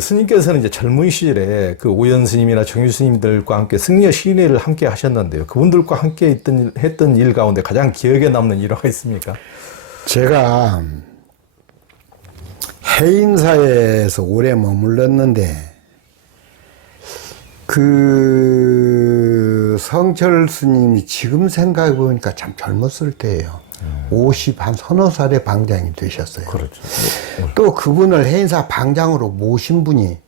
그 스님께서는 이제 젊은 시절에 그 오연 스님이나 정유 스님들과 함께 승려 시인회를 함께 하셨는데요. 그분들과 함께 했던 일 가운데 가장 기억에 남는 일화가 있습니까? 제가 해인사에서 오래 머물렀는데 그 성철 스님이 지금 생각해 보니까 참 젊었을 때예요. 50 한 서너 살에 방장이 되셨어요. 그렇죠. 또 그분을 해인사 방장으로 모신 분이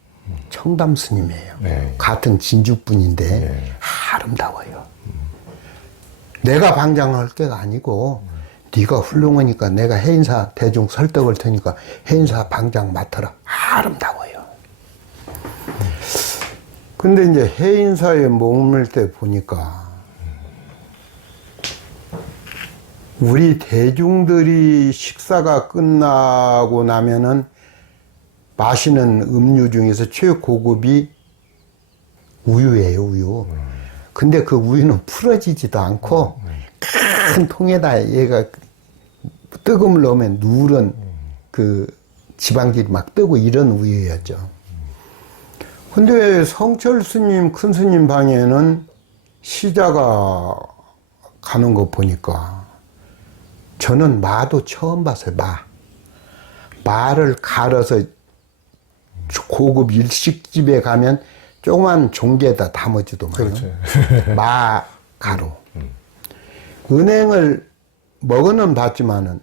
청담 스님이에요. 네. 같은 진주 분인데 네. 아름다워요. 내가 방장할 게가 아니고 네가 훌륭하니까 내가 해인사 대중 설득할 테니까 해인사 방장 맡아라. 아름다워요. 근데 이제 해인사에 머물 때 보니까 우리 대중들이 식사가 끝나고 나면은 마시는 음료 중에서 최고급이 우유예요, 우유. 근데 그 우유는 풀어지지도 않고 큰 통에다 얘가 뜨거움을 넣으면 누런 그 지방질이 막 뜨고 이런 우유였죠. 근데 성철 스님, 큰 스님 방에는 시자가 가는 거 보니까 저는 마도 처음 봤어요, 마. 마를 갈아서 고급 일식집에 가면 조그만 종개에다 담아주더만요. 그렇죠. 마 가루. 은행을 먹어는 봤지만은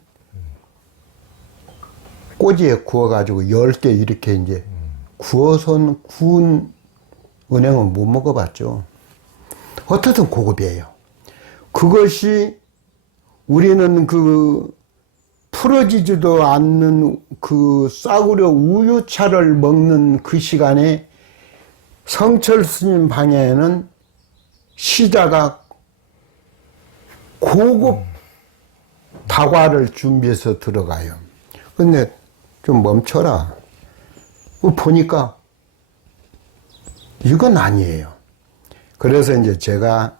꼬지에 구워가지고 10개 이렇게 이제 구워서는 구운 은행은 못 먹어봤죠. 어떻든 고급이에요. 그것이 우리는 그 풀어지지도 않는 그 싸구려 우유차를 먹는 그 시간에 성철 스님 방에는 시자가 고급 다과를 준비해서 들어가요. 근데 좀 멈춰라. 보니까 이건 아니에요. 그래서 이제 제가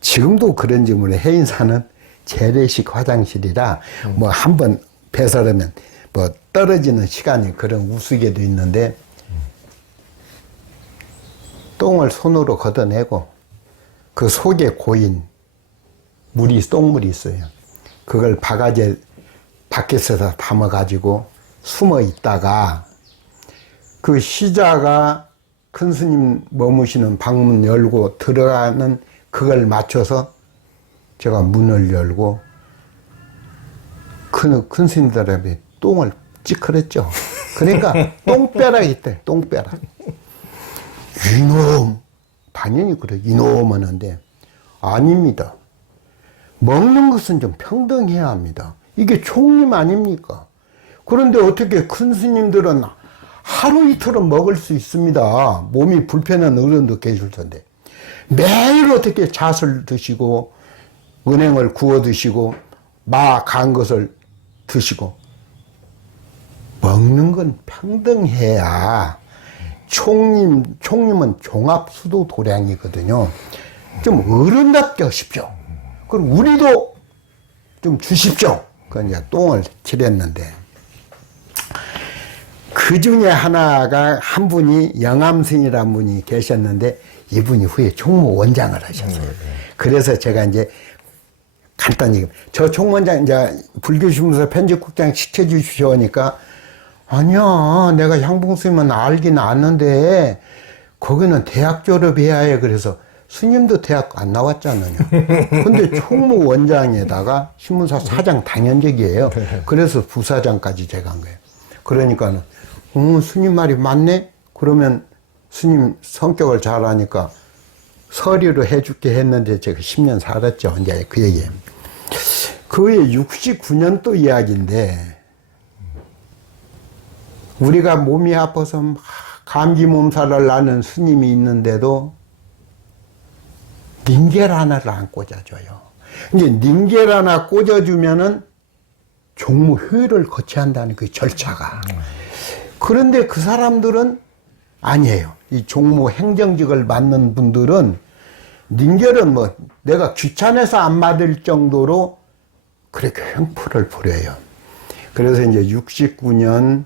지금도 그런지 모르겠어요. 해인사는 재래식 화장실이라 뭐 한 번 배설하면 뭐 떨어지는 시간이 그런 우스개도 있는데 똥을 손으로 걷어내고 그 속에 고인 물이 똥물이 있어요. 그걸 바가지에 밖에서 담아가지고 숨어 있다가 그 시자가 큰 스님 머무시는 방문 열고 들어가는 그걸 맞춰서 제가 문을 열고 큰 스님들한테 똥을 찌그랬죠. 그러니까 똥벼락 있대, 똥벼락. 이놈, 당연히 그래, 이놈 하는데 아닙니다. 먹는 것은 좀 평등해야 합니다. 이게 총림 아닙니까? 그런데 어떻게 큰 스님들은 하루 이틀은 먹을 수 있습니다. 몸이 불편한 어른도 계실 텐데 매일 어떻게 잣을 드시고 은행을 구워 드시고 마 간 것을 드시고 먹는 건 평등해야 총림은 종합수도 도량이거든요. 좀 어른답게 하십시오. 그럼 우리도 좀 주십시오. 그 이제 똥을 칠했는데 그 중에 하나가 한 분이 영암스님이라는 분이 계셨는데 이분이 후에 총무원장을 하셨어요. 그래서 제가 이제 간단히 저 총무원장 이제 불교신문서 편집국장 시켜주시오 하니까 아니야 내가 향봉스님은 알긴 아는데 거기는 대학 졸업해야 해. 그래서 스님도 대학 안 나왔잖아요. 근데 총무원장에다가 신문사 사장 당연직이에요. 그래서 부사장까지 제가 한 거예요. 그러니까는 스님 말이 맞네? 그러면 스님 성격을 잘 아니까 서류로 해줄게 했는데 제가 10년 살았죠. 이제 그 얘기예요. 그게 69년도 이야기인데 우리가 몸이 아파서 막 감기 몸살을 나는 스님이 있는데도 닌겔 하나를 안 꽂아줘요. 이제 닌겔 하나 꽂아주면은 종무 효율을 거쳐야 한다는 그 절차가. 그런데 그 사람들은 아니에요. 이 종무 행정직을 맡는 분들은 닌겔은 뭐 내가 귀찮아서 안 맞을 정도로 그렇게 횡포를 부려요. 그래서 이제 69년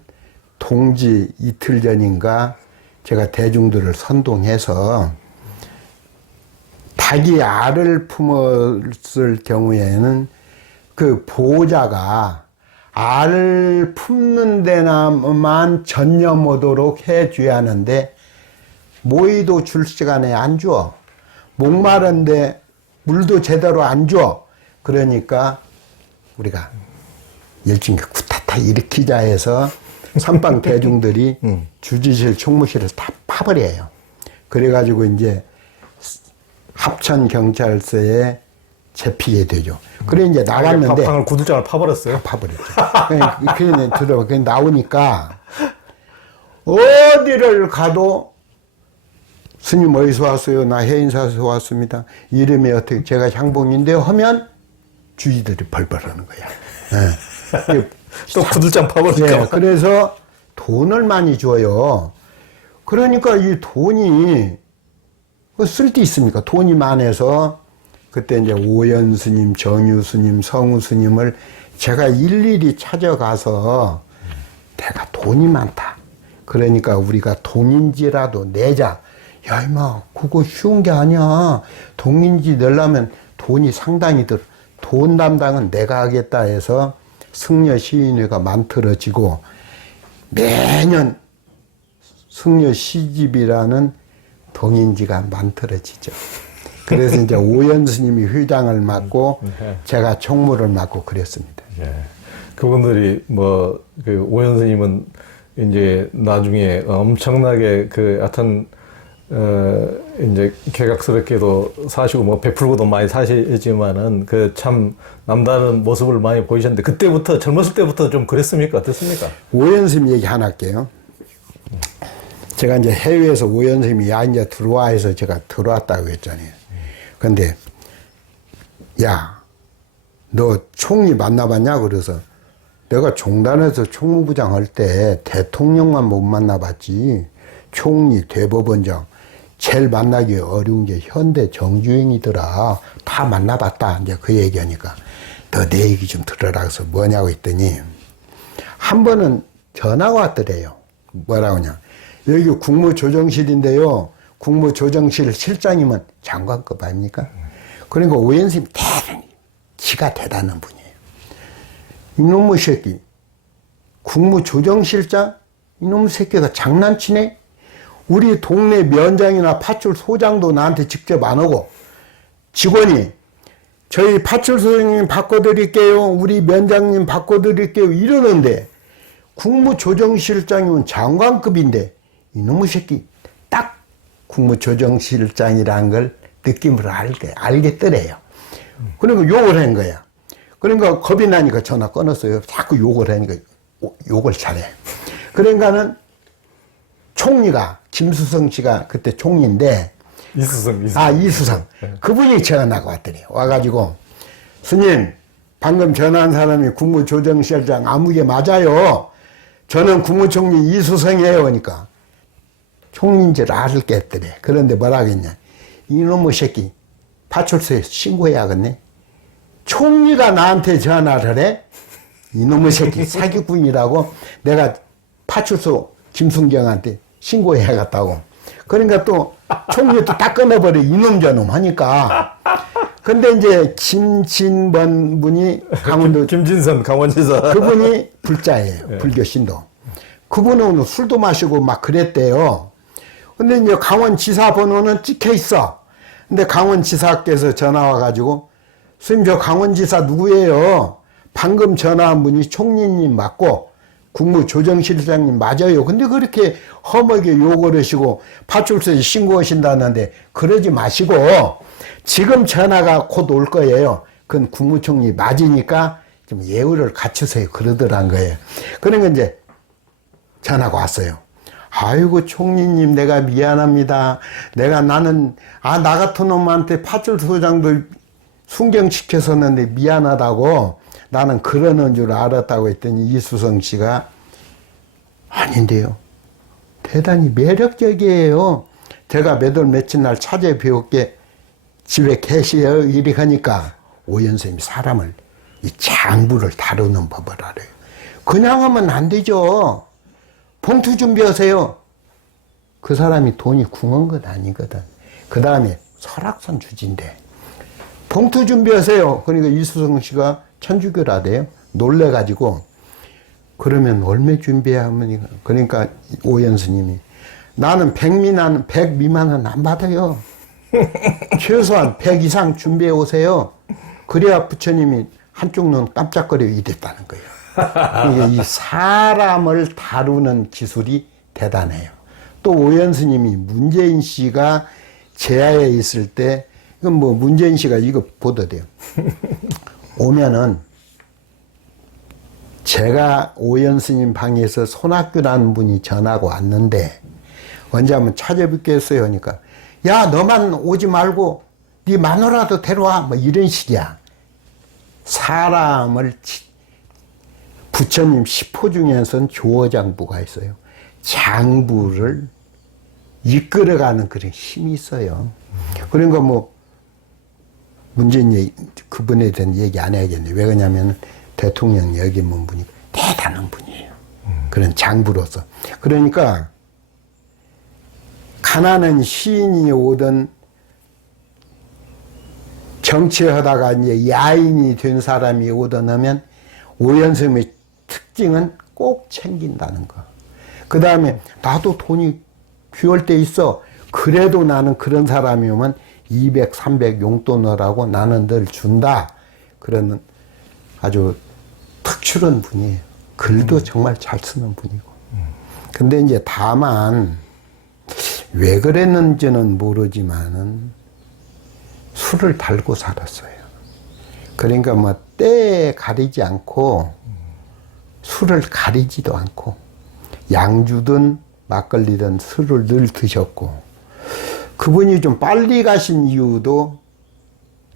동지 이틀 전인가 제가 대중들을 선동해서 닭이 알을 품었을 경우에는 그 보호자가 알을 품는 데나만 전념하도록 해줘야 하는데 모이도 줄 시간에 안 줘. 목마른데 물도 제대로 안 줘. 그러니까 우리가 일종의 쿠타타 일으키자 해서 선방 대중들이 주지실 총무실을 다 파버려요. 그래가지고 이제 합천경찰서에 잡히게 되죠. 그래 이제 나왔는데 방을 구들장을 파버렸어요. 파버렸죠. 그냥 들어 그냥 나오니까 어디를 가도 스님 어디서 왔어요? 나 해인사에서 왔습니다. 이름이 어떻게 제가 향봉인데요 하면 주지들이 벌벌하는 거야. 예. 또 구들장 파버리니까. 네, 그래서 돈을 많이 줘요. 그러니까 이 돈이 쓸 데 있습니까? 돈이 많아서 그때 이제 오연 스님, 정유 스님, 성우 스님을 제가 일일이 찾아가서 내가 돈이 많다. 그러니까 우리가 동인지라도 내자. 야, 임마, 그거 쉬운 게 아니야. 동인지 내려면 돈이 상당히 들어. 돈 담당은 내가 하겠다 해서 승려 시인회가 만들어지고 매년 승려 시집이라는 동인지가 만들어지죠. 그래서 이제 오연 스님이 회장을 맡고 제가 총무를 맡고 그랬습니다. 예. 그분들이 뭐 그 오연 스님은 이제 나중에 엄청나게 그 하여튼 이제 개각스럽게도 사시고 뭐 베풀고도 많이 사시지만은 그 참 남다른 모습을 많이 보이셨는데 그때부터 젊었을 때부터 좀 그랬습니까? 어땠습니까? 오연 스님 얘기 하나 할게요. 제가 이제 해외에서 오연 스님이 야 이제 들어와 해서 제가 들어왔다고 했잖아요. 근데 야, 너 총리 만나봤냐? 그래서 내가 종단에서 총무부장 할 때 대통령만 못 만나봤지 총리, 대법원장 제일 만나기 어려운 게 현대 정주행이더라. 다 만나봤다. 이제 그 얘기하니까 너 내 얘기 좀 들어라. 그래서 뭐냐고 했더니 한 번은 전화가 왔더래요. 뭐라고 하냐. 여기 국무조정실인데요. 국무조정실 실장이면 장관급 아닙니까? 그러니까 오연스님 대단히 기가 대단한 분이에요. 이놈의 새끼. 국무조정실장? 이놈의 새끼가 장난치네? 우리 동네 면장이나 파출소장도 나한테 직접 안 오고 직원이 저희 파출소장님 바꿔드릴게요. 우리 면장님 바꿔드릴게요. 이러는데 국무조정실장이면 장관급인데 이놈의 새끼 딱 국무조정실장이라는 걸 느낌으로 알겠더래요. 그러니까 욕을 한 거야. 그러니까 겁이 나니까 전화 끊었어요. 자꾸 욕을 하니까 욕을 잘해. 그러니까는 총리가 김수성 씨가 그때 총리인데 이수성. 이수성. 그분이 전화가 왔더니 와가지고 스님 방금 전화한 사람이 국무조정실장 아무개 맞아요. 저는 국무총리 이수성이에요. 그러니까 총리인 줄 알겠더래. 그런데 뭐라고 했냐. 이놈의 새끼 파출소에 신고해야겠네. 총리가 나한테 전화를 해? 이놈의 새끼 사기꾼이라고 내가 파출소 김순경한테 신고해야겠다고. 그러니까 또 총리도 딱 끊어버려. 이놈 저놈 하니까. 근데 이제 김진번 분이 강원도 김진선 강원지사. 그분이 불자예요. 불교 신도. 그분은 술도 마시고 막 그랬대요. 근데 이제 강원지사 번호는 찍혀 있어. 근데 강원지사께서 전화 와가지고 스님 저 강원지사 누구예요? 방금 전화한 분이 총리님 맞고 국무조정실장님 맞아요. 근데 그렇게 험하게 욕을 하시고 파출소에 신고하신다는데 그러지 마시고 지금 전화가 곧 올 거예요. 그건 국무총리 맞으니까 좀 예우를 갖추세요. 그러더란 거예요. 그러니까 이제 전화가 왔어요. 아이고 총리님 내가 미안합니다. 나는 나 같은 놈한테 파출소장도 순경시켰었는데 미안하다고 나는 그러는 줄 알았다고 했더니 이수성 씨가 아닌데요. 대단히 매력적이에요. 제가 몇 월 며칠 날 찾아뵈었게 집에 계시요 이리 하니까 오연쌤이 사람을 이 장부를 다루는 법을 알아요. 그냥 하면 안 되죠. 봉투 준비하세요. 그 사람이 돈이 궁한 건 아니거든. 그 다음에 설악산 주지인데 봉투 준비하세요. 그러니까 이수성 씨가 천주교라대요. 놀래가지고 그러면 얼마 준비하면 그러니까 오연 스님이 나는 100 미만은 안 받아요. 최소한 100 이상 준비해 오세요. 그래야 부처님이 한쪽 눈 깜짝거려 이랬다는 거예요. 그러니까 이 사람을 다루는 기술이 대단해요. 또 오연 스님이 문재인 씨가 제야에 있을 때 이건 뭐 문재인 씨가 이거 보도 돼요. 오면은 제가 오연 스님 방에서 손학규라는 분이 전화가 왔는데 언제 한번 찾아뵙겠어요 하니까 야 너만 오지 말고 네 마누라도 데려와 뭐 이런 식이야. 사람을 부처님 10호 중에서는 조어장부가 있어요. 장부를 이끌어가는 그런 힘이 있어요. 그러니까 뭐 문재인 얘기, 그분에 대한 얘기 안 해야겠네. 왜 그러냐면 대통령 여기 있는 분이 대단한 분이에요. 그런 장부로서. 그러니까 가난한 시인이 오든 정치하다가 이제 야인이 된 사람이 오든 하면 오연스님의 특징은 꼭 챙긴다는 거. 그 다음에 나도 돈이 귀할 때 있어. 그래도 나는 그런 사람이 오면 200, 300 용돈을 하고 나는 늘 준다. 그런 아주 특출한 분이에요. 글도 정말 잘 쓰는 분이고. 근데 이제 다만 왜 그랬는지는 모르지만은 술을 달고 살았어요. 그러니까 뭐 때에 가리지 않고 술을 가리지도 않고 양주든 막걸리든 술을 늘 드셨고 그분이 좀 빨리 가신 이유도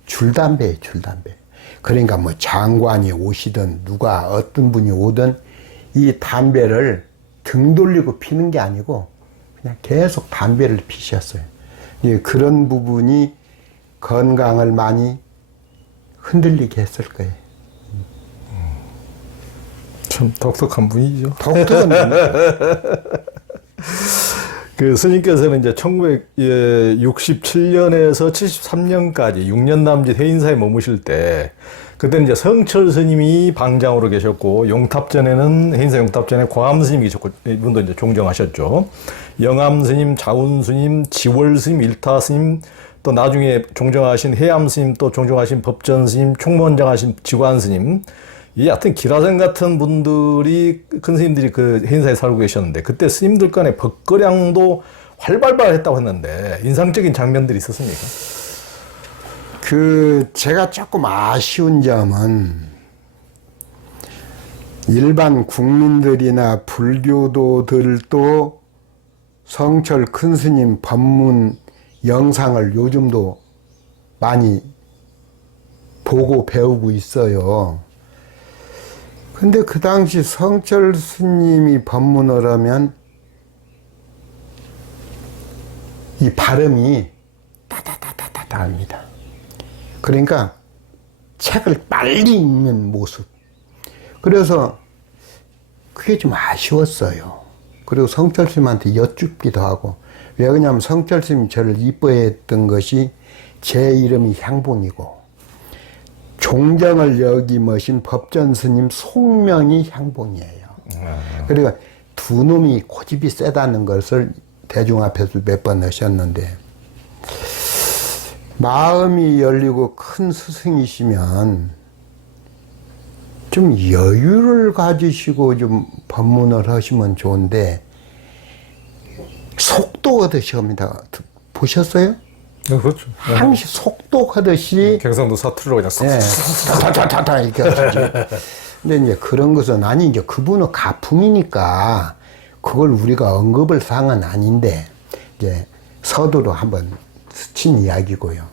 줄담배예요, 줄담배. 그러니까 뭐 장관이 오시든 누가 어떤 분이 오든 이 담배를 등 돌리고 피는 게 아니고 그냥 계속 담배를 피셨어요. 예, 그런 부분이 건강을 많이 흔들리게 했을 거예요. 참 독특한 분이죠. 독특한 그 스님께서는 이제 1967년에서 73년까지 6년 남짓 해인사에 머무실 때 그때는 이제 성철 스님이 방장으로 계셨고 용탑전에는 해인사 용탑전에 광암 스님이 계셨고 이분도 이제 종정하셨죠. 영암 스님, 자운 스님, 지월 스님, 일타 스님 또 나중에 종정하신 해암 스님 또 종정하신 법전 스님, 총무원장 하신 지관 스님 이 하여튼 기라성 같은 분들이 큰 스님들이 그 해인사에 살고 계셨는데 그때 스님들 간의 법거량도 활발했다고 했는데 인상적인 장면들이 있었습니까? 제가 조금 아쉬운 점은 일반 국민들이나 불교도들도 성철 큰 스님 법문 영상을 요즘도 많이 보고 배우고 있어요. 근데 그 당시 성철 스님이 법문을 하면 이 발음이 따다다다다다 합니다. 그러니까 책을 빨리 읽는 모습. 그래서 그게 좀 아쉬웠어요. 그리고 성철 스님한테 여쭙기도 하고. 왜 그러냐면 성철 스님이 저를 이뻐했던 것이 제 이름이 향봉이고 종정을 여기머신 법전 스님 속명이 향봉이에요. 그러니까 두 놈이 고집이 세다는 것을 대중 앞에서 몇 번 하셨는데 마음이 열리고 큰 스승이시면 좀 여유를 가지시고 좀 법문을 하시면 좋은데 속독하듯이 합니다. 보셨어요? 네, 그렇죠. 항시 속독하듯이 경상도 사투리로 그냥 네, 다다다다 이렇게 하시죠. 근데 이제 그런 것은 아니 이제 그분은 가풍이니까 그걸 우리가 언급을 사항은 아닌데 이제 서두로 한번 스친 이야기고요.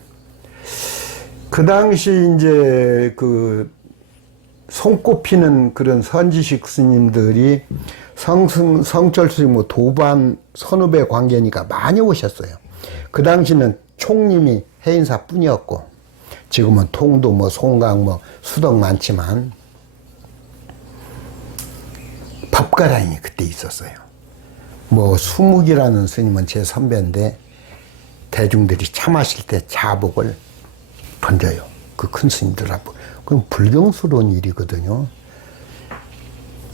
그 당시 이제 그 손꼽히는 그런 선지식 스님들이 성철 스님 뭐 도반 선후배 관계니까 많이 오셨어요. 그 당시는 총님이 해인사 뿐이었고 지금은 통도 뭐 송강 뭐 수덕 많지만 법가랑이 그때 있었어요. 뭐 수묵이라는 스님은 제 선배인데 대중들이 차 마실 때 자복을 던져요. 그 큰 스님들 앞에. 그럼 불경스러운 일이거든요.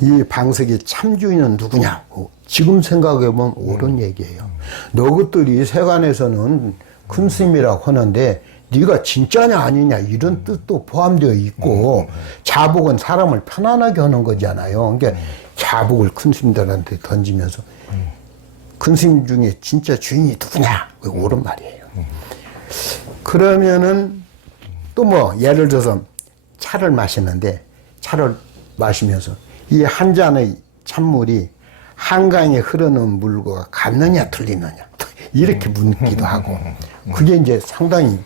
이 방석의 참주인은 누구냐? 지금 생각해보면 옳은 얘기예요. 너것들이 세간에서는 큰 스님이라고 하는데 네가 진짜냐 아니냐 이런 뜻도 포함되어 있고 자복은 사람을 편안하게 하는 거잖아요. 그러니까 자복을 큰 스님들한테 던지면서 큰 스님 중에 진짜 주인이 누구냐? 옳은 말이에요. 그러면은 또 뭐 예를 들어서 차를 마시는데 차를 마시면서 이 한 잔의 찬물이 한강에 흐르는 물과 같느냐 틀리느냐 이렇게 묻기도 하고 그게 이제 상당히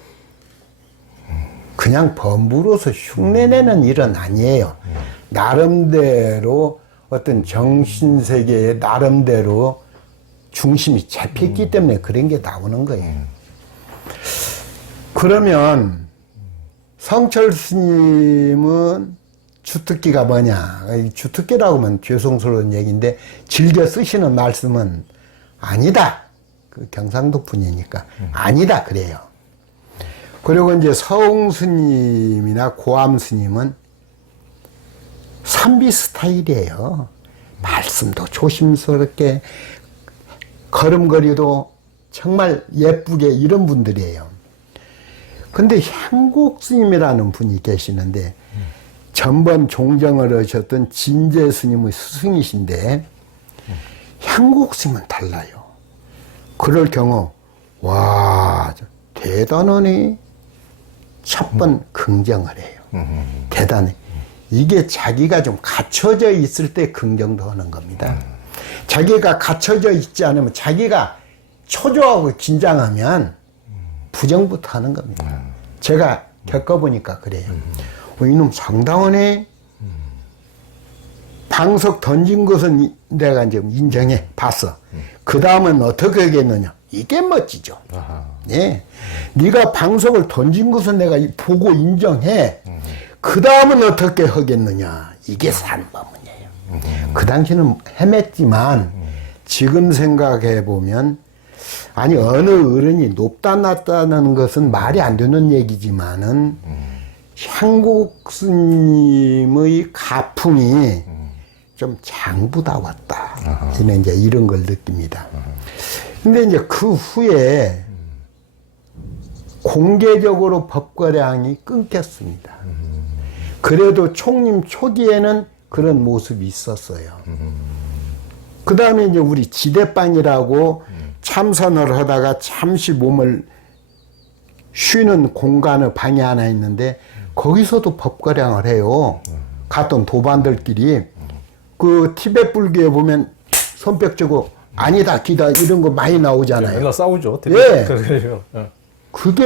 그냥 범부로서 흉내내는 일은 아니에요. 나름대로 어떤 정신세계의 나름대로 중심이 잡혔기 때문에 그런 게 나오는 거예요. 그러면 성철 스님은 주특기가 뭐냐? 주특기라고 하면 죄송스러운 얘기인데 즐겨 쓰시는 말씀은 아니다. 그 경상도 분이니까 아니다 그래요. 그리고 이제 서웅 스님이나 고암 스님은 선비 스타일이에요. 말씀도 조심스럽게 걸음걸이도 정말 예쁘게 이런 분들이에요. 근데 향국 스님이라는 분이 계시는데 전번 종정을 하셨던 진제 스님의 스승이신데 향국 스님은 달라요. 그럴 경우 와 대단하니 첫 번 긍정을 해요. 대단해. 이게 자기가 좀 갖춰져 있을 때 긍정도 하는 겁니다. 자기가 갖춰져 있지 않으면 자기가 초조하고 긴장하면 부정부터 하는 겁니다. 제가 겪어보니까 그래요. 이놈 상당하네. 방석 던진 것은 내가 이제 인정해 봤어. 그 다음은 어떻게 하겠느냐? 이게 멋지죠. 예, 네가 방석을 던진 것은 내가 보고 인정해. 그 다음은 어떻게 하겠느냐? 이게 산법문이에요. 그 당시는 헤맸지만 지금 생각해 보면 아니 어느 어른이 높다 낮다는 것은 말이 안 되는 얘기지만은 향국 스님의 가풍이 좀 장부다웠다. 저는 이제 이런 걸 느낍니다. 근데 이제 그 후에 공개적으로 법거량이 끊겼습니다. 그래도 총림 초기에는 그런 모습이 있었어요. 그 다음에 이제 우리 지대방이라고 참선을 하다가 잠시 몸을 쉬는 공간의 방이 하나 있는데 거기서도 법거량을 해요. 갔던 도반들끼리. 그 티베트 불교에 보면 손뼉 쥐고 아니다 기다 이런 거 많이 나오잖아요. 맨날 싸우죠. 예. 그래요. 그게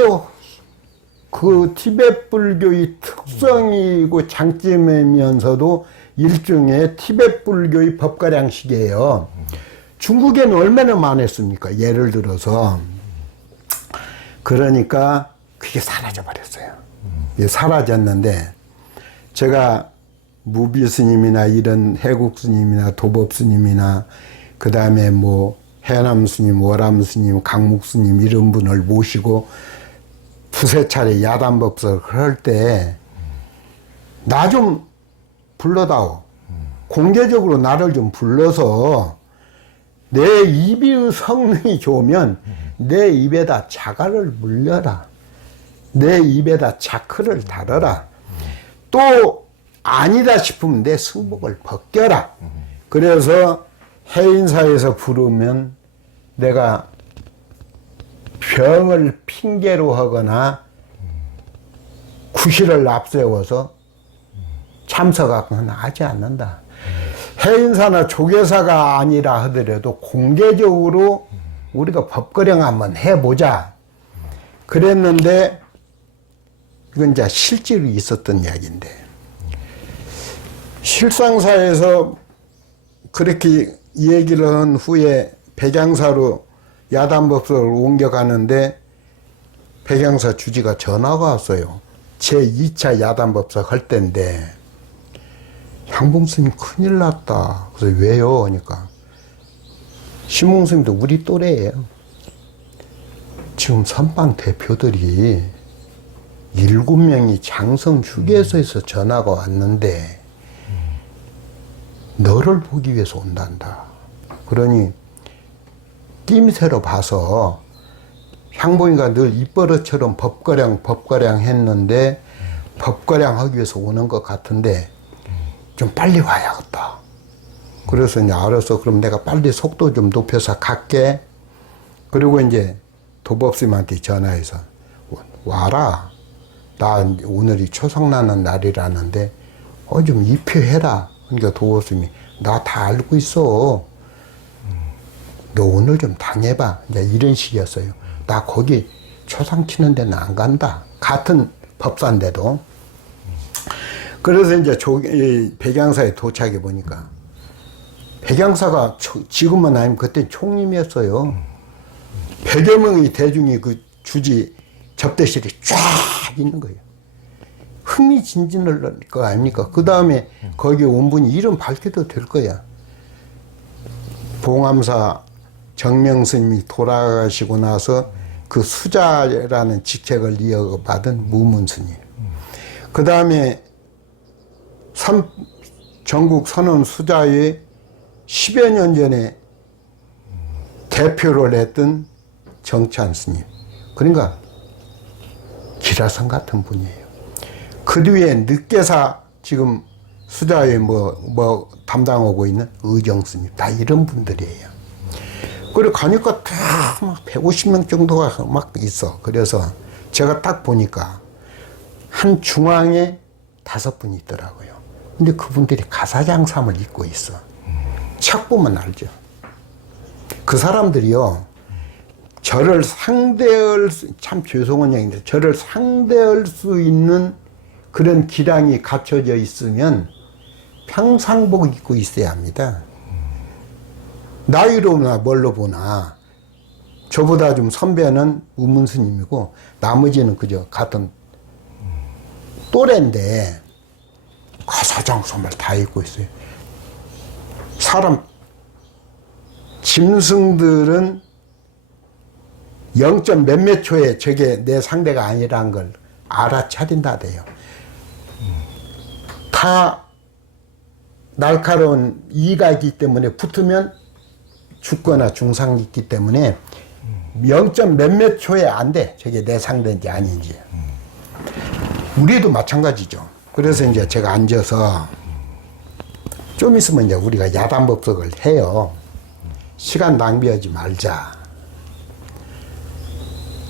그 티베트 불교의 특성이고 장점이면서도 일종의 티베트 불교의 법가량식이에요. 중국에는 얼마나 많았습니까? 예를 들어서. 그러니까 그게 사라져 버렸어요. 사라졌는데 제가 무비 스님이나 이런 해국 스님이나 도법 스님이나 그 다음에 뭐 해남 스님, 월암 스님, 강묵 스님 이런 분을 모시고 두세 차례 야단법석을 할 때 나 좀 불러다오. 공개적으로 나를 좀 불러서 내 입의 성능이 좋으면 내 입에다 자갈을 물려라. 내 입에다 자크를 달아라. 또 아니다 싶으면 내 승복을 벗겨라. 그래서 해인사에서 부르면 내가 병을 핑계로 하거나 구실을 앞세워서 참석하거나 하지 않는다. 해인사나 조계사가 아니라 하더라도 공개적으로 우리가 법거령 한번 해보자. 그랬는데 이건 이제 실제로 있었던 이야기인데 실상사에서 그렇게 얘기를 한 후에 백양사로 야단법석을 옮겨가는데 백양사 주지가 전화가 왔어요. 제 2차 야단법석 할 때인데 향봉스님 큰일 났다. 그래서 왜요? 하니까 신봉스님도 우리 또래예요. 지금 선방 대표들이 7명이 장성 휴게소에서 전화가 왔는데 너를 보기 위해서 온단다. 그러니 낌새로 봐서 향봉이가 늘 입버릇처럼 법거량 했는데 법거량 하기 위해서 오는 것 같은데 좀 빨리 와야겠다. 그래서 이제 알았어. 그럼 내가 빨리 속도 좀 높여서 갈게. 그리고 이제 도법스님한테 전화해서 와라. 나 오늘이 초상나는 날이라는데 좀 입회해라. 그러니까 도법스님이 나 다 알고 있어. 너 오늘 좀 당해봐. 이제 이런 식이었어요. 나 거기 초상 치는 데는 안 간다. 같은 법사인데도. 그래서 이제 백양사에 도착해 보니까 백양사가 지금은 아니면 그때 총림이었어요. 100여 명의 대중이 그 주지 접대실이 쫙 있는 거예요. 흥미진진할 거 아닙니까? 그 다음에 거기 온 분이 이름 밝혀도 될 거야. 봉암사 정명스님이 돌아가시고 나서 그 수자라는 직책을 이어받은 무문스님. 그 다음에 전국 선원 수자회 10여 년 전에 대표를 했던 정찬스님. 그러니까 기라성 같은 분이에요. 그 뒤에 늦게사 지금 수자회 담당하고 있는 의정스님. 다 이런 분들이에요. 그리고 가니까 다 막 150명 정도가 막 있어. 그래서 제가 딱 보니까 한 중앙에 5분이 있더라고요. 근데 그분들이 가사장삼을 입고 있어. 척 보면 알죠. 그 사람들이요, 저를 상대할 참 죄송한 얘기인데, 저를 상대할 수 있는 그런 기량이 갖춰져 있으면 평상복 입고 있어야 합니다. 나이로나 뭘로 보나 저보다 좀 선배는 우문스님이고 나머지는 그저 같은 또래인데 가사장삼을 다 입고 있어요. 사람 짐승들은 0. 몇몇 초에 저게 내 상대가 아니라는 걸 알아차린다대요. 다 날카로운 이가 있기 때문에 붙으면 죽거나 중상이 있기 때문에 0. 몇몇 초에 안 돼. 저게 내 상대인지 아닌지. 우리도 마찬가지죠. 그래서 이제 제가 앉아서 좀 있으면 이제 우리가 야단법석을 해요. 시간 낭비하지 말자.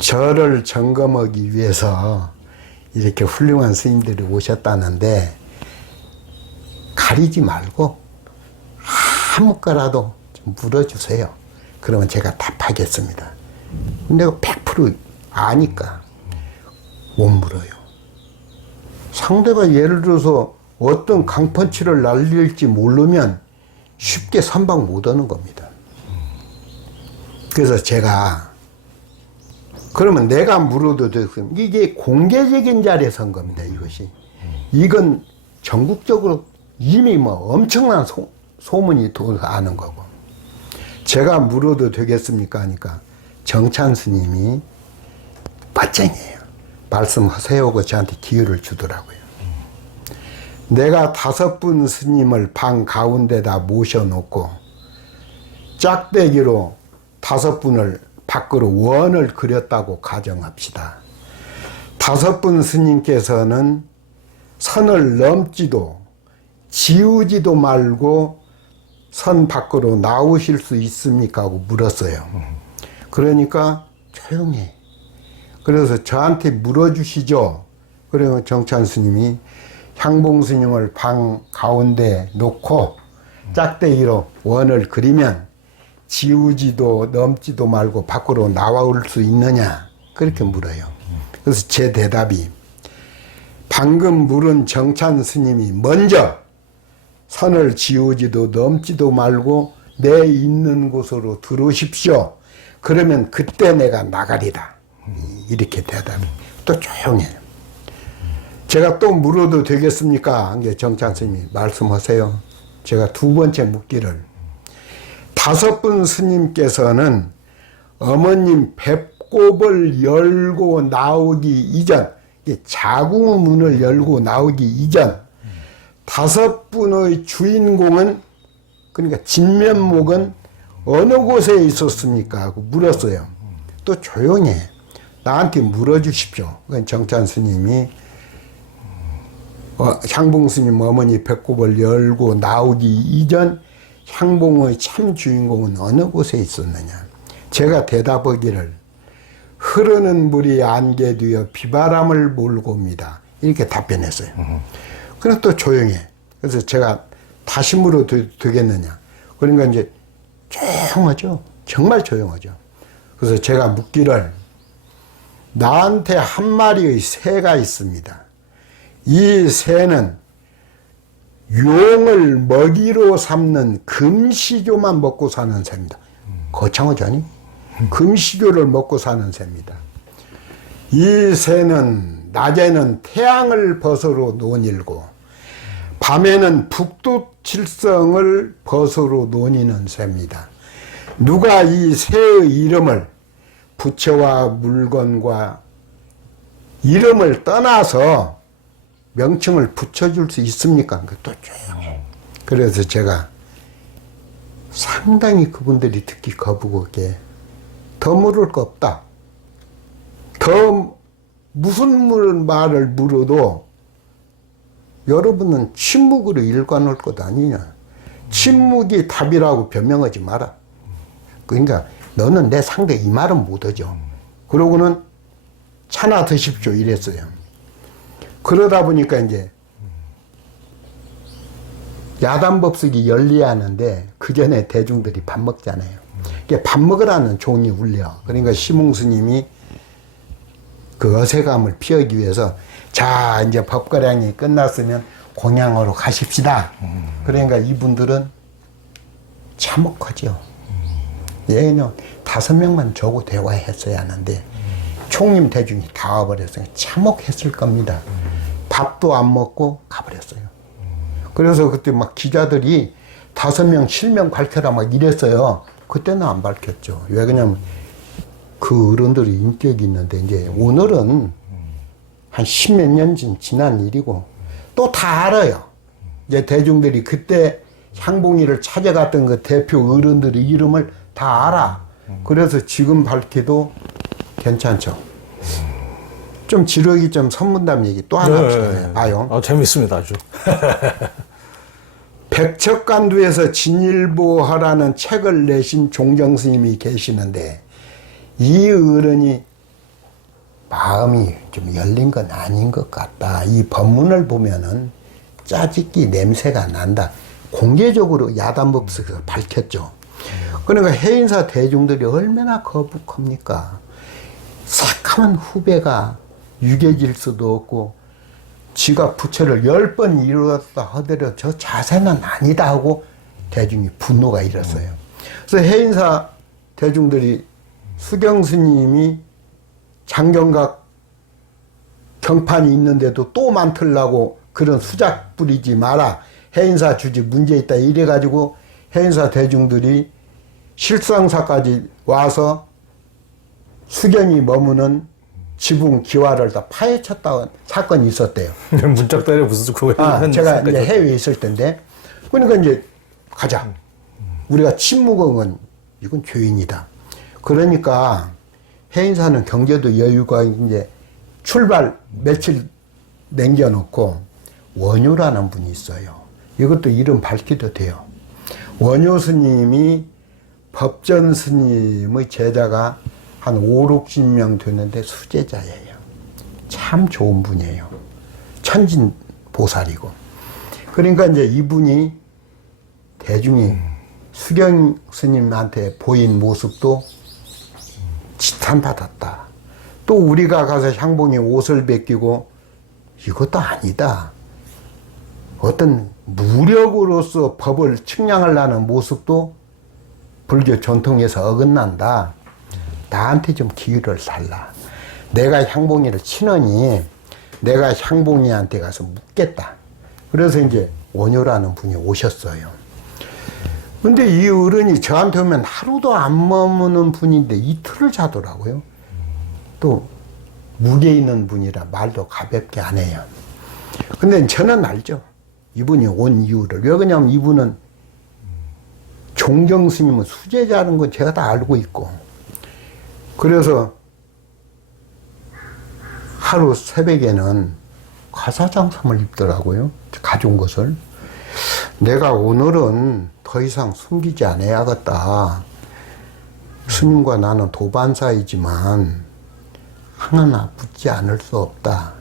저를 점검하기 위해서 이렇게 훌륭한 스님들이 오셨다는데 가리지 말고 아무거라도 좀 물어주세요. 그러면 제가 답하겠습니다. 내가 100% 아니까 못 물어요. 상대가 예를 들어서 어떤 강펀치를 날릴지 모르면 쉽게 선방 못 하는 겁니다. 그래서 제가 그러면 내가 물어도 되겠어요. 이게 공개적인 자리에 선 겁니다. 이것이. 이건 전국적으로 이미 엄청난 소문이 돌아가는 거고. 제가 물어도 되겠습니까? 하니까 정찬 스님이 빠쟁이에요. 말씀하세요고 저한테 기회를 주더라고요. 내가 5분 스님을 방 가운데다 모셔놓고 짝대기로 5분을 밖으로 원을 그렸다고 가정합시다. 5분 스님께서는 선을 넘지도 지우지도 말고 선 밖으로 나오실 수 있습니까? 하고 물었어요. 그러니까 조용히. 그래서 저한테 물어주시죠. 그러면 정찬 스님이 향봉 스님을 방 가운데 놓고 짝대기로 원을 그리면 지우지도 넘지도 말고 밖으로 나올 수 있느냐? 그렇게 물어요. 그래서 제 대답이 방금 물은 정찬 스님이 먼저 선을 지우지도 넘지도 말고 내 있는 곳으로 들어오십시오. 그러면 그때 내가 나가리다. 이렇게 대답이. 또 조용해요. 제가 또 물어도 되겠습니까? 정찬 스님이 말씀하세요. 제가 2번째 묻기를 다섯 분 스님께서는 어머님 배꼽을 열고 나오기 이전, 자궁문을 열고 나오기 이전, 다섯 분의 주인공은, 그러니까 진면목은 어느 곳에 있었습니까? 하고 물었어요. 또 조용히 나한테 물어주십시오. 정찬 스님이 향봉 스님 어머니 배꼽을 열고 나오기 이전 향봉의 참 주인공은 어느 곳에 있었느냐. 제가 대답하기를 흐르는 물이 안개 뒤어 비바람을 몰고 옵니다. 이렇게 답변했어요. 그래서 또 조용해. 그래서 제가 다시 물어두겠느냐. 그러니까 이제 조용하죠. 정말 조용하죠. 그래서 제가 묻기를 나한테 한 마리의 새가 있습니다. 이 새는 용을 먹이로 삼는 금시조만 먹고 사는 새입니다. 거창하지 않니? 금시조를 먹고 사는 새입니다. 이 새는 낮에는 태양을 벗으로 논일고 밤에는 북두칠성을 벗으로 논이는 새입니다. 누가 이 새의 이름을 부처와 물건과 이름을 떠나서 명칭을 붙여줄 수 있습니까? 또 조용해. 그래서 제가 상당히 그분들이 듣기 거부겁게 더 물을 거 없다. 더 무슨 말을 물어도 여러분은 침묵으로 일관할 것 아니냐. 침묵이 답이라고 변명하지 마라. 그러니까 너는 내 상대 이 말은 못하죠. 그러고는 차나 드십시오 이랬어요. 그러다 보니까 이제 야단법석이 열리하는데 그 전에 대중들이 밥 먹잖아요. 밥 먹으라는 종이 울려. 그러니까 시몽 스님이 그 어색함을 피하기 위해서 자 이제 법거량이 끝났으면 공양으로 가십시다. 그러니까 이분들은 참혹하죠. 얘는 5명만 저고 대화했어야 하는데 총림 대중이 다 와버렸어요. 참혹했을 겁니다. 밥도 안 먹고 가버렸어요. 그래서 그때 막 기자들이 5명, 7명 밝혀라 막 이랬어요. 그때는 안 밝혔죠. 왜 그러냐면 그 어른들이 인격이 있는데 이제 오늘은 한 10몇 년 지난 일이고 또 다 알아요. 이제 대중들이 그때 향봉이를 찾아갔던 그 대표 어른들의 이름을 다 알아. 그래서 지금 밝혀도 괜찮죠. 좀 지르기 좀 선문담 얘기 또 하나 합시다. 봐요. 재밌습니다, 아주. 백척간두에서 진일보하라는 책을 내신 종정 스님이 계시는데 이 어른이 마음이 좀 열린 건 아닌 것 같다. 이 법문을 보면은 짜집기 냄새가 난다. 공개적으로 야단법석에서 밝혔죠. 그러니까 해인사 대중들이 얼마나 거북합니까? 새카만 후배가 유괴질 수도 없고 지가 부처를 10번 이루었다 하더라도 저 자세는 아니다 하고 대중이 분노가 일었어요. 그래서 해인사 대중들이 수경 스님이 장경각 경판이 있는데도 또 많더라고 그런 수작 부리지 마라. 해인사 주지 문제 있다 이래가지고 해인사 대중들이 실상사까지 와서 수경이 머무는 지붕 기와를 다 파헤쳤다는 사건이 있었대요. 문짝다리 무슨 그거 제가 이제 해외에 있을 텐데 그러니까 이제 가자. 우리가 침묵한 건 이건 죄인이다. 그러니까 해인사는 경제도 여유가 이제 출발 며칠 남겨놓고 원효라는 분이 있어요. 이것도 이름 밝혀도 돼요. 원효 스님이 법전 스님의 제자가 한 5, 60명 되는데 수제자예요. 참 좋은 분이에요. 천진 보살이고. 그러니까 이제 이분이 대중이 수경 스님한테 보인 모습도 지탄받았다. 또 우리가 가서 향봉에 옷을 벗기고 이것도 아니다. 어떤 무력으로서 법을 측량하려는 모습도 불교 전통에서 어긋난다. 나한테 좀 기회를 달라. 내가 향봉이를 친하니 내가 향봉이한테 가서 묻겠다. 그래서 이제 원효라는 분이 오셨어요. 근데 이 어른이 저한테 오면 하루도 안 머무는 분인데 이틀을 자더라고요. 또 무게 있는 분이라 말도 가볍게 안 해요. 근데 저는 알죠. 이분이 온 이유를. 왜 그러냐면 이분은 종정 스님은 수제자는 건 제가 다 알고 있고, 그래서 하루 새벽에는 가사장삼을 입더라고요. 가져온 것을. 내가 오늘은 더 이상 숨기지 않아야겠다. 스님과 나는 도반사이지만 하나 붙지 않을 수 없다.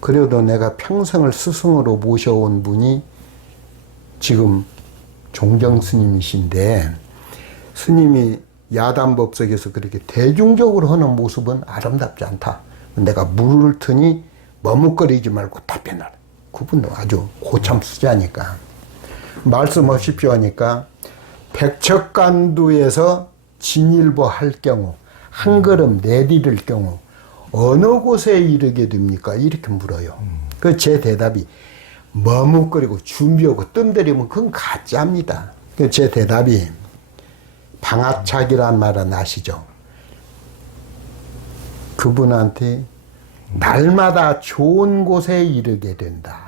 그래도 내가 평생을 스승으로 모셔온 분이 지금 종정 스님이신데, 스님이 야단법석에서 그렇게 대중적으로 하는 모습은 아름답지 않다. 내가 물을 트니 머뭇거리지 말고 답변하라. 그분도 아주 고참 수자니까. 말씀하십시오 하니까, 백척간두에서 진일보 할 경우, 한 걸음 내디딜 경우 어느 곳에 이르게 됩니까? 이렇게 물어요. 그 제 대답이 머뭇거리고 준비하고 뜸들이면 그건 가짜입니다. 그 제 대답이 방아착이란 말은 아시죠? 그분한테 날마다 좋은 곳에 이르게 된다.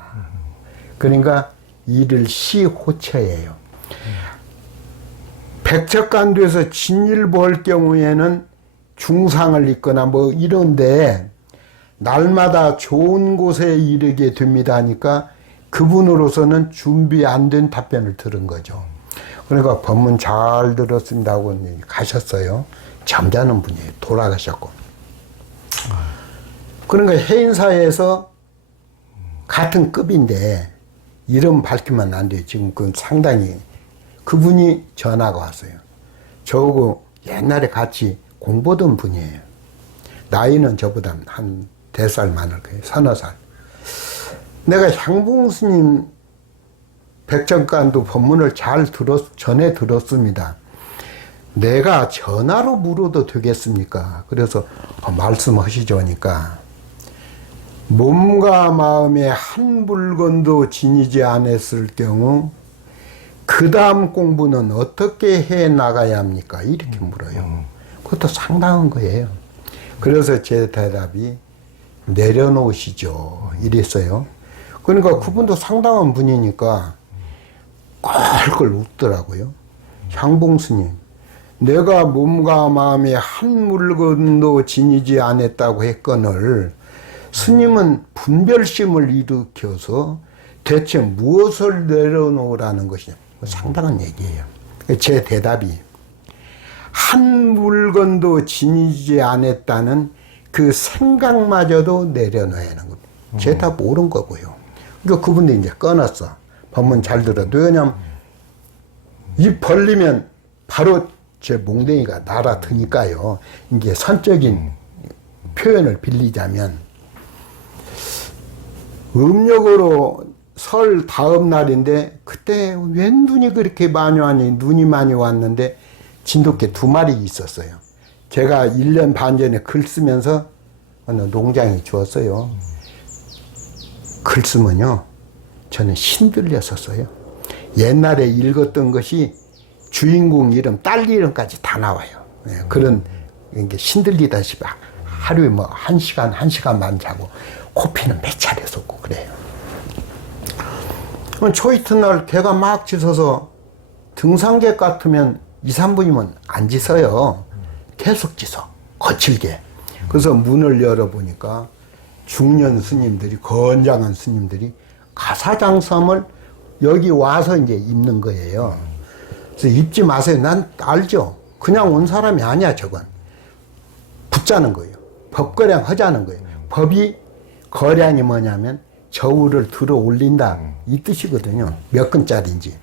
그러니까 이를 시호처예요. 백척간두에서 진일보 할 경우에는 중상을 입거나 뭐 이런데 날마다 좋은 곳에 이르게 됩니다 하니까 그분으로서는 준비 안 된 답변을 들은 거죠. 그러니까 법문 잘 들었습니다 하고 가셨어요. 잠자는 분이에요. 돌아가셨고. 그러니까 해인사에서 같은 급인데 이름 밝히면 안 돼요. 지금 그건 상당히. 그분이 전화가 왔어요. 저하고 옛날에 같이 공부하던 분이에요. 나이는 저보다 한 4살 많을 거예요. 서너 살. 내가 향봉 스님 백정간도 법문을 전에 들었습니다. 내가 전화로 물어도 되겠습니까? 그래서 말씀하시죠 하니까, 몸과 마음에 한 물건도 지니지 않았을 경우 그 다음 공부는 어떻게 해 나가야 합니까? 이렇게 물어요. 그것도 상당한 거예요. 그래서 제 대답이 내려놓으시죠 이랬어요. 그러니까 그분도 상당한 분이니까 껄껄 웃더라고요. 향봉 스님, 내가 몸과 마음에 한 물건도 지니지 않았다고 했거늘 스님은 분별심을 일으켜서 대체 무엇을 내려놓으라는 것이냐. 상당한 얘기예요. 제 대답이 한 물건도 지니지 않았다는 그 생각마저도 내려놔야 하는 겁니다. 제 답 옳은 거고요. 그러니까 그분도 이제 끊었어. 법문 잘 들어도. 왜냐면 입 벌리면 바로 제 몽댕이가 날아드니까요. 이게 선적인 표현을 빌리자면, 음력으로 설 다음 날인데 그때 웬 눈이 그렇게 많이 왔니? 눈이 많이 왔는데 진돗개 2마리 있었어요. 제가 1년 반 전에 글 쓰면서 어느 농장에 주었어요. 글 쓰면요, 저는 신들렸었어요. 옛날에 읽었던 것이 주인공 이름, 딸 이름까지 다 나와요. 네, 그런 게 신들리다시피 하루에 뭐 1시간만 자고 코피는 몇 차례 쏟고 그래요. 초 이튿날 개가 막 짖어서 등산객 같으면 2, 3분이면 안 짖어요. 계속 짖어. 거칠게. 그래서 문을 열어보니까 중년 스님들이, 건장한 스님들이 가사장삼을 여기 와서 이제 입는 거예요. 그래서 입지 마세요. 난 알죠. 그냥 온 사람이 아니야, 저건. 붙자는 거예요. 법거량 하자는 거예요. 법이, 거량이 뭐냐면 저울을 들어 올린다, 이 뜻이거든요. 몇 근짜리인지.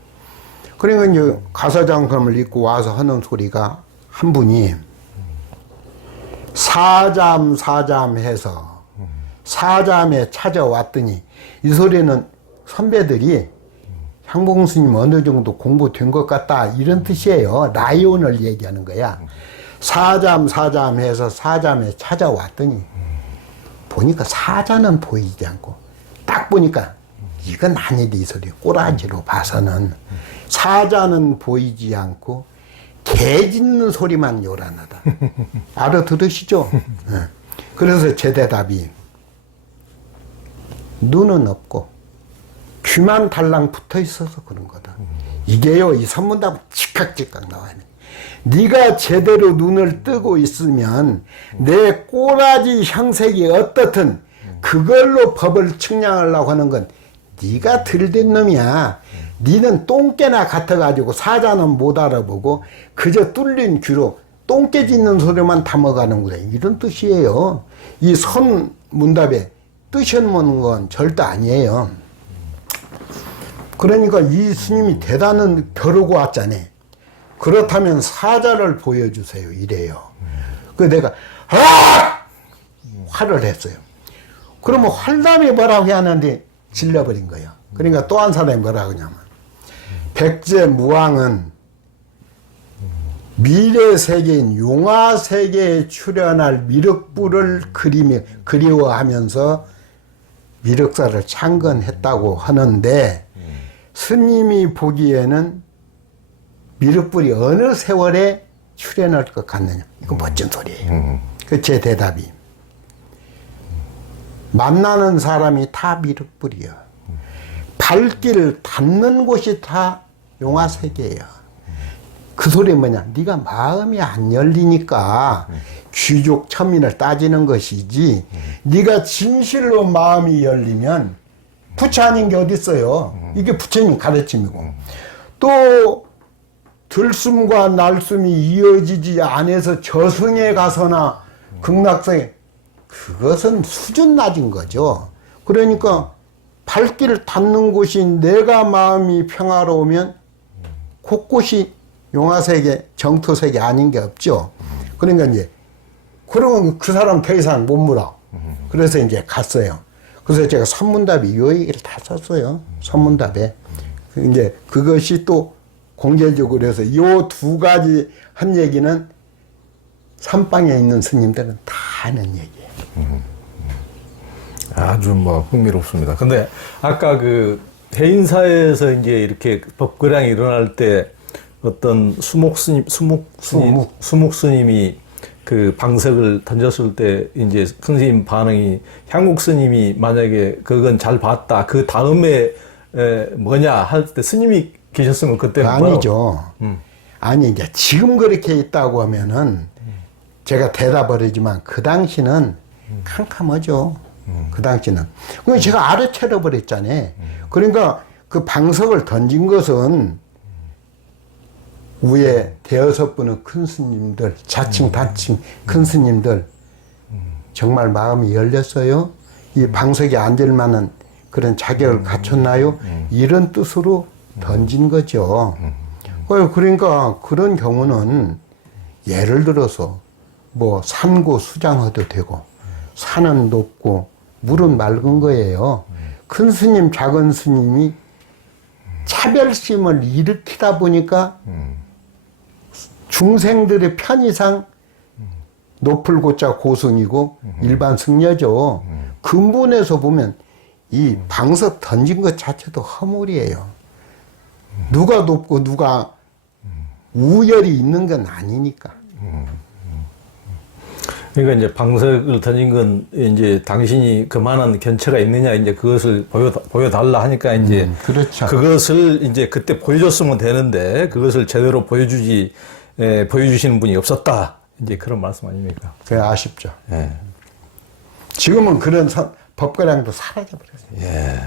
그러니까 이제 가사장삼을 입고 와서 하는 소리가, 한 분이 사잠 해서 사잠에 찾아왔더니, 이 소리는 선배들이 향봉 스님 어느 정도 공부된 것 같다, 이런 뜻이에요. 라이온을 얘기하는 거야. 사잠 해서 사잠에 찾아왔더니 보니까 사자는 보이지 않고, 딱 보니까 이건 아니다 이 소리. 꼬라지로 봐서는 사자는 보이지 않고 개 짖는 소리만 요란하다. 알아들으시죠? 네. 그래서 제 대답이 눈은 없고 귀만 달랑 붙어 있어서 그런 거다. 이게요, 이 선문답은 직각직각 나와야 돼. 네가 제대로 눈을 뜨고 있으면 내 꼬라지 형색이 어떻든 그걸로 법을 측량하려고 하는 건 네가 들된 놈이야. 니는 똥개나 같아가지고 사자는 못 알아보고 그저 뚫린 귀로 똥개 짖는 소리만 담아가는구나. 이런 뜻이에요. 이 선문답에 뜻이 없는 건 절대 아니에요. 그러니까 이 스님이 대단한 벼르고 왔잖아요. 그렇다면 사자를 보여주세요. 이래요. 그 내가 화를 했어요. 그러면 활담이 뭐라고 해야 하는데 질려버린 거예요. 그러니까 또 한 사람이 뭐라고 하냐면 백제무왕은 미래 세계인 용화 세계에 출현할 미륵불을 그리워하면서 미륵사를 창건했다고 하는데 스님이 보기에는 미륵불이 어느 세월에 출현할 것 같느냐. 이거 멋진 소리예요. 그 제 대답이 만나는 사람이 다 미륵불이요. 발길 닿는 곳이 다 용화세계예요. 그 소리 뭐냐? 네가 마음이 안 열리니까 귀족 천민을 따지는 것이지 네가 진실로 마음이 열리면 부처 아닌 게 어디 있어요. 이게 부처님 가르침이고 또 들숨과 날숨이 이어지지 않아서 저승에 가서나 극락성에 그것은 수준 낮은 거죠. 그러니까 발길 닿는 곳이 내가 마음이 평화로우면 곳곳이 용화세계, 정토세계 아닌 게 없죠. 그러니까 이제, 그러면 그 사람 더 이상 못 물어. 그래서 이제 갔어요. 그래서 제가 선문답에 이 얘기를 다 썼어요. 선문답에. 이제 그것이 또 공개적으로 해서 요 두 가지 한 얘기는 선방에 있는 스님들은 다 아는 얘기예요. 아주 뭐 흥미롭습니다. 근데 아까 그 해인사에서 이제 이렇게 법거량이 일어날 때 어떤 수목 스님이 그 방석을 던졌을 때 이제 큰 스님 반응이 향국 스님이 만약에 그건 잘 봤다. 그 다음에 뭐냐 할 때 스님이 계셨으면 그때 아니죠. 아니 이제 지금 그렇게 있다고 하면은 제가 대답을 하지만 그 당시는 캄캄하죠. 그 당시는. 그럼 제가 알아채려 버렸잖아요. 그러니까 그 방석을 던진 것은 위에 대여섯 분의 큰 스님들, 자칭 단칭 큰 스님들 정말 마음이 열렸어요. 이 방석에 앉을 만한 그런 자격을 갖췄나요? 이런 뜻으로 던진 거죠. 그러니까 그런 경우는 예를 들어서 뭐 산고 수장해도 되고 산은 높고 물은 맑은 거예요. 큰 스님, 작은 스님이 차별심을 일으키다 보니까 중생들의 편의상 높을 고자 고승이고 일반 승려죠. 근본에서 보면 이 방석 던진 것 자체도 허물이에요. 누가 높고 누가 우열이 있는 건 아니니까. 그러니까 이제 방석을 던진 건 이제 당신이 그만한 견체가 있느냐 이제 그것을 보여달라 하니까 이제 그렇죠. 그것을 이제 그때 보여줬으면 되는데 그것을 제대로 보여주시는 분이 없었다. 이제 그런 말씀 아닙니까? 그게 아쉽죠. 예. 지금은 그런 법과량도 사라져버렸어요. 예.